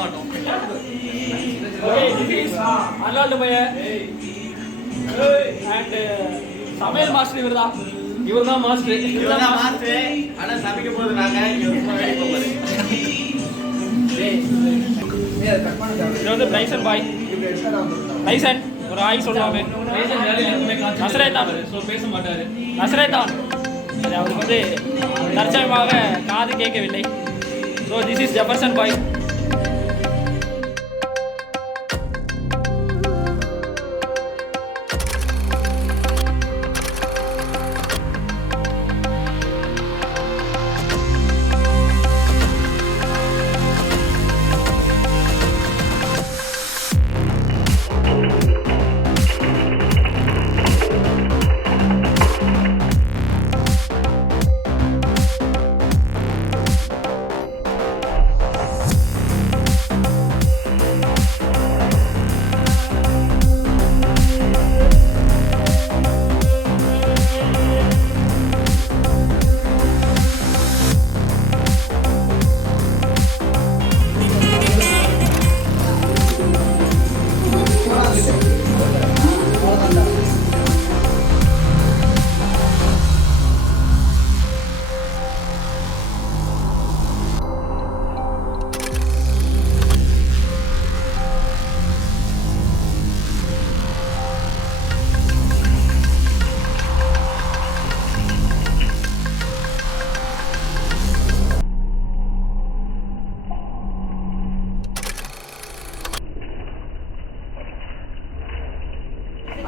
மாட்டோம். அர்னால்டு பையன் அண்ட் சமையல் மாஸ்டர் இவர்தான். இவர்தான் மாஸ்டர். ஆனா சமைக்க போது நாங்க இது வந்து பிரைசன் பாய். பிரைசன் ஒரு ஆய் சொல்லுவாங்க. நசரேதான் பேச மாட்டாரு. நசரேதான் அவருக்கு வந்து தற்சயமாக காது கேட்கவில்லை. ஸோ திஸ் இஸ் ஜெஃபர்சன் பாய்.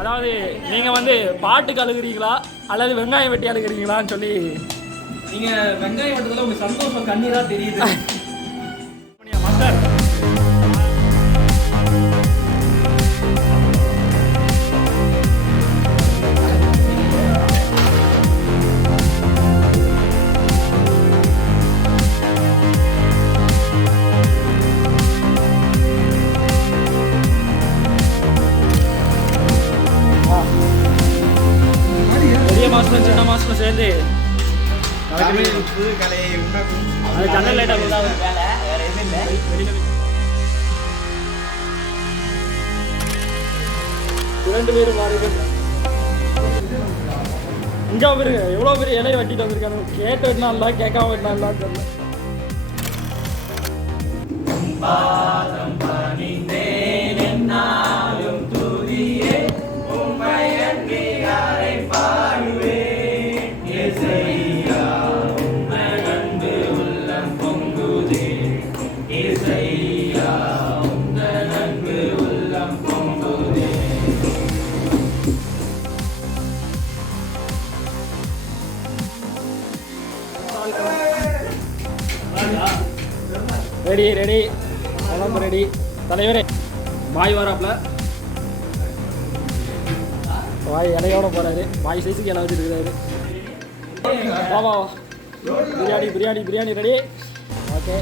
அதாவது நீங்கள் வந்து பாட்டுக்கு அழுகிறீங்களா அல்லது வெங்காயம் வெட்டி அழுகிறீங்களான்னு சொல்லி நீங்கள் வெங்காயம் வெட்டதில் உங்கள் சந்தோஷம் கண்ணீராக தெரியுது. மாஸ்டர் மாஸ்டர் சின்ன மாஸ்டர் சேர்ந்து ஜன்னல் லைட்டாக வேலை வேற எதுவும் இல்லை. இரண்டு பேரும் மாறுகள் இங்கே பேருங்க எவ்வளோ பேர் இலையை வெட்டிட்டு வந்திருக்காங்க. கேட்டு வெட்டினா கேட்காம வெட்டினா தெரியல. ரெடி ரெடி உடம்பு ரெடி. தலைவரே பாய் வராப்புல. பாய் இலையோட போகிறாரு. பாய் சைஸுக்கு இலை வச்சுட்டு இருக்காரு. வா வா பிரியாணி பிரியாணி பிரியாணி ரெடி. ஓகே